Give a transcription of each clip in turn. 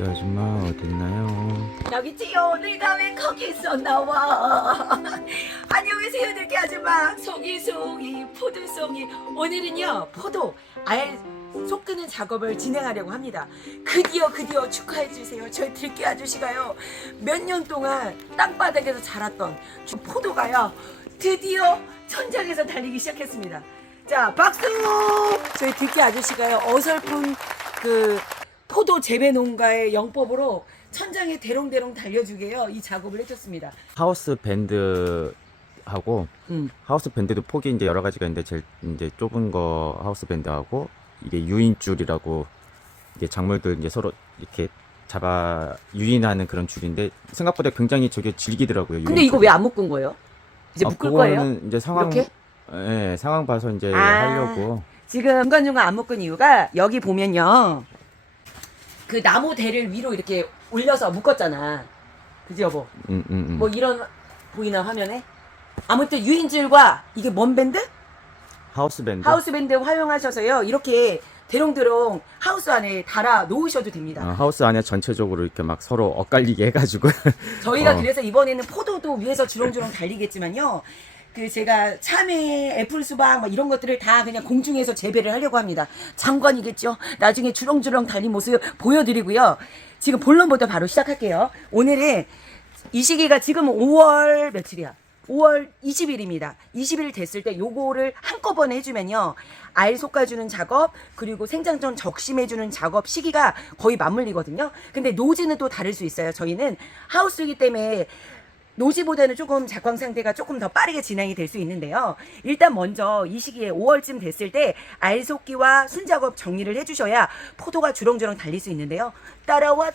이 아줌마 어딨나요? 여기 있지요. 내가 왜 거기 있어 나와. 안녕하세요 들깨 아줌마. 송이 포도송이. 오늘은요 포도 알 솎는 작업을 진행하려고 합니다. 드디어 축하해주세요. 저희 들깨 아저씨가요 몇 년 동안 땅바닥에서 자랐던 포도가요 드디어 천장에서 달리기 시작했습니다. 자 박수. 저희 들깨 아저씨가요 어설픈 그 포도 재배 농가의 영법으로 천장에 대롱대롱 달려주게요 이 작업을 해줬습니다. 하우스 밴드하고 하우스 밴드도 폭이 이제 여러 가지가 있는데 제일 이제 좁은 거 하우스 밴드하고 이게 유인줄이라고 이게 작물들 이제 서로 이렇게 잡아 유인하는 그런 줄인데 생각보다 굉장히 저게 질기더라고요. 근데 이거 왜 안 묶은 거예요? 이제 묶을 거예요? 그거는 이제 상황 이렇게? 예, 상황 봐서 이제 하려고. 지금 중간중간 안 묶은 이유가 여기 보면요 그 나무 대를 위로 이렇게 올려서 묶었잖아. 그지 여보? 뭐 이런 보이나 화면에? 아무튼 유인줄과 이게 뭔 밴드? 하우스 밴드. 하우스 밴드 활용하셔서요 이렇게 대롱대롱 하우스 안에 달아 놓으셔도 됩니다. 하우스 안에 전체적으로 이렇게 막 서로 엇갈리게 해가지고 저희가 그래서 이번에는 포도도 위에서 주렁주렁 달리겠지만요 그 제가 참외, 애플 수박 막 이런 것들을 다 그냥 공중에서 재배를 하려고 합니다. 장관이겠죠. 나중에 주렁주렁 달린 모습 보여드리고요. 지금 본론부터 바로 시작할게요. 오늘은 이 시기가 지금 5월 며칠이야? 5월 20일입니다. 20일 됐을 때 요거를 한꺼번에 해주면요. 알 솎아주는 작업 그리고 생장전 적심해주는 작업 시기가 거의 맞물리거든요. 근데 노지는 또 다를 수 있어요. 저희는 하우스이기 때문에 노지보다는 조금 작황 상태가 조금 더 빠르게 진행이 될 수 있는데요. 일단 먼저 이 시기에 5월쯤 됐을 때 알속기와 순작업 정리를 해주셔야 포도가 주렁주렁 달릴 수 있는데요. 따라와.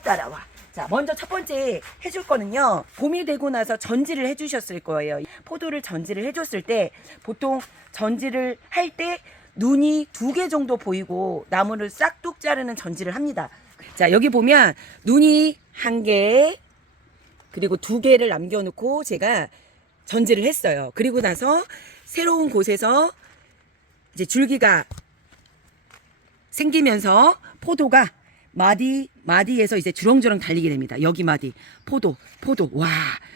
자, 먼저 첫 번째 해줄 거는요. 봄이 되고 나서 전지를 해주셨을 거예요. 포도를 전지를 해줬을 때 보통 전지를 할 때 눈이 2개 정도 보이고 나무를 싹둑 자르는 전지를 합니다. 자, 여기 보면 눈이 1개 그리고 2개를 남겨놓고 제가 전지를 했어요. 그리고 나서 새로운 곳에서 이제 줄기가 생기면서 포도가 마디에서 이제 주렁주렁 달리게 됩니다. 여기 마디 포도 와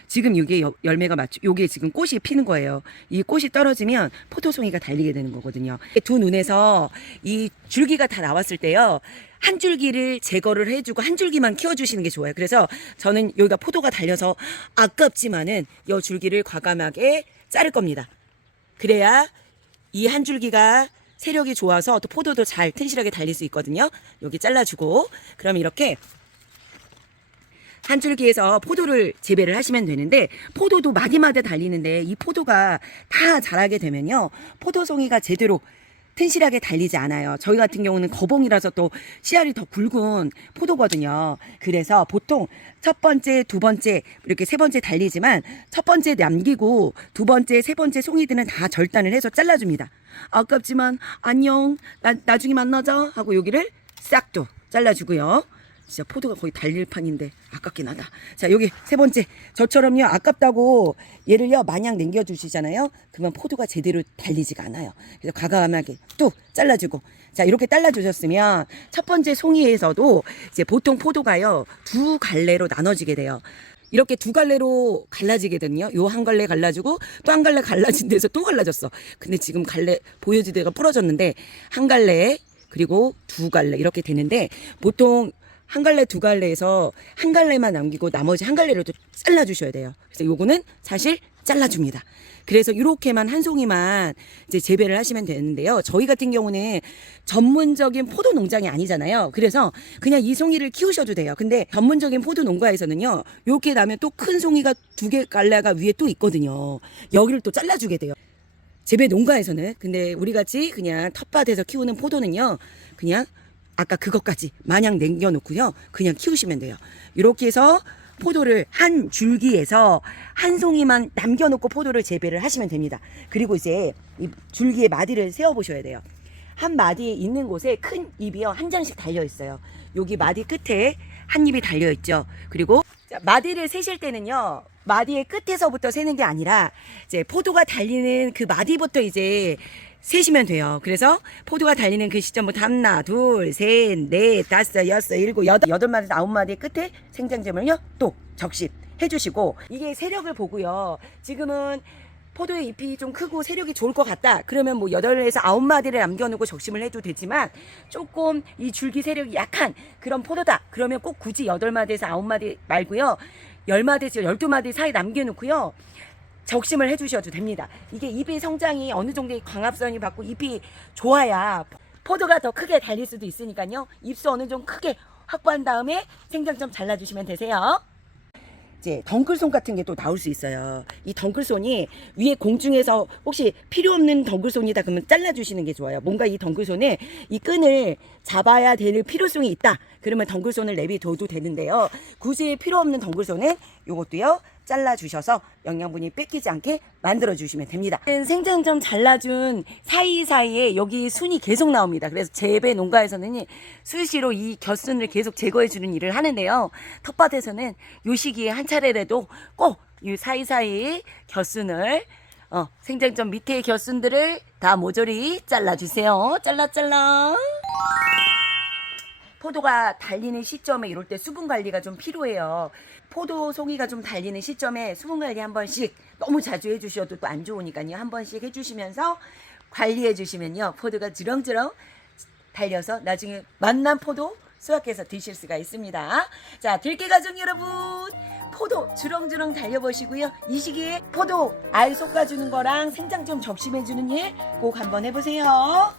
지금 이게 열매가 요게 지금 꽃이 피는 거예요. 이 꽃이 떨어지면 포도송이가 달리게 되는 거거든요. 두 눈에서 이 줄기가 다 나왔을 때요. 한 줄기를 제거를 해주고 한 줄기만 키워주시는 게 좋아요. 그래서 저는 여기가 포도가 달려서 아깝지만은 이 줄기를 과감하게 자를 겁니다. 그래야 이 한 줄기가 세력이 좋아서 또 포도도 잘 튼실하게 달릴 수 있거든요. 여기 잘라주고 그럼 이렇게 한 줄기에서 포도를 재배를 하시면 되는데 포도도 마디마디 달리는데 이 포도가 다 자라게 되면요. 포도송이가 제대로 튼실하게 달리지 않아요. 저희 같은 경우는 거봉이라서 또 씨알이 더 굵은 포도거든요. 그래서 보통 첫 번째, 두 번째 이렇게 세 번째 달리지만 첫 번째 남기고 두 번째, 세 번째 송이들은 다 절단을 해서 잘라줍니다. 아깝지만 안녕 나중에 만나자 하고 여기를 싹도 잘라주고요. 진짜 포도가 거의 달릴 판인데 아깝긴 하다. 자 여기 세 번째 저처럼요 아깝다고 얘를요 마냥 남겨주시잖아요. 그러면 포도가 제대로 달리지가 않아요. 그래서 과감하게 뚝 잘라주고 자 이렇게 잘라주셨으면 첫 번째 송이에서도 이제 보통 포도가요 2갈래로 나눠지게 돼요. 이렇게 2갈래로 갈라지거든요. 요 한 갈래 갈라지고 또 한 갈래 갈라진 데서 또 갈라졌어. 근데 지금 갈래 보여줄 데가 부러졌는데 한 갈래 그리고 2갈래 이렇게 되는데 보통 한 갈래, 2갈래에서 한 갈래만 남기고 나머지 한 갈래를 또 잘라주셔야 돼요. 그래서 요거는 사실 잘라줍니다. 그래서 이렇게만 한 송이만 이제 재배를 하시면 되는데요. 저희 같은 경우는 전문적인 포도 농장이 아니잖아요. 그래서 그냥 이 송이를 키우셔도 돼요. 근데 전문적인 포도 농가에서는요. 이렇게 나면 또 큰 송이가 2개 갈래가 위에 또 있거든요. 여기를 또 잘라주게 돼요. 재배 농가에서는. 근데 우리 같이 그냥 텃밭에서 키우는 포도는요. 그냥 아까 그것까지 마냥 남겨놓고요. 그냥 키우시면 돼요. 이렇게 해서 포도를 한 줄기에서 한 송이만 남겨놓고 포도를 재배를 하시면 됩니다. 그리고 이제 이 줄기에 마디를 세워보셔야 돼요. 한 마디에 있는 곳에 큰 잎이요. 한 장씩 달려있어요. 여기 마디 끝에 한 잎이 달려있죠. 그리고 마디를 세실 때는요. 마디의 끝에서부터 세는 게 아니라 이제 포도가 달리는 그 마디부터 이제 세시면 돼요. 그래서 포도가 달리는 그 시점부터 하나, 둘, 셋, 넷, 다섯, 여섯, 일곱, 여덟 마디, 아홉 마디 끝에 생장점을요 또 적십해 주시고, 이게 세력을 보고요. 지금은 포도의 잎이 좀 크고 세력이 좋을 것 같다. 그러면 뭐 8에서 9마디를 남겨놓고 적심을 해도 되지만, 조금 이 줄기 세력이 약한 그런 포도다. 그러면 꼭 굳이 8마디에서 9마디 말고요. 10마디에서 12마디 사이 남겨놓고요. 적심을 해주셔도 됩니다. 이게 잎의 성장이 어느 정도의 광합성이 받고 잎이 좋아야 포도가 더 크게 달릴 수도 있으니까요. 잎수 어느 정도 크게 확보한 다음에 생장점 잘라주시면 되세요. 이제 덩글손 같은 게 또 나올 수 있어요. 이 덩글손이 위에 공중에서 혹시 필요 없는 덩글손이다 그러면 잘라주시는 게 좋아요. 뭔가 이 덩글손에 이 끈을 잡아야 될 필요성이 있다. 그러면 덩글손을 내비둬도 되는데요. 굳이 필요 없는 덩글손은 요것도요. 잘라주셔서 영양분이 뺏기지 않게 만들어주시면 됩니다. 생장점 잘라준 사이사이에 여기 순이 계속 나옵니다. 그래서 재배 농가에서는 수시로 이 곁순을 계속 제거해주는 일을 하는데요. 텃밭에서는 요 시기에 한 차례라도 꼭 이 사이사이 곁순을 생장점 밑에 곁순들을 다 모조리 잘라주세요. 잘라. 포도가 달리는 시점에 이럴 때 수분 관리가 좀 필요해요. 포도 송이가 좀 달리는 시점에 수분 관리 한 번씩, 너무 자주 해주셔도 또 안 좋으니까요. 한 번씩 해주시면서 관리해 주시면요. 포도가 주렁주렁 달려서 나중에 맛난 포도 수확해서 드실 수가 있습니다. 자, 들깨 가족 여러분, 포도 주렁주렁 달려보시고요. 이 시기에 포도 알 솎아주는 거랑 생장 좀 적심해주는 일 꼭 한번 해보세요.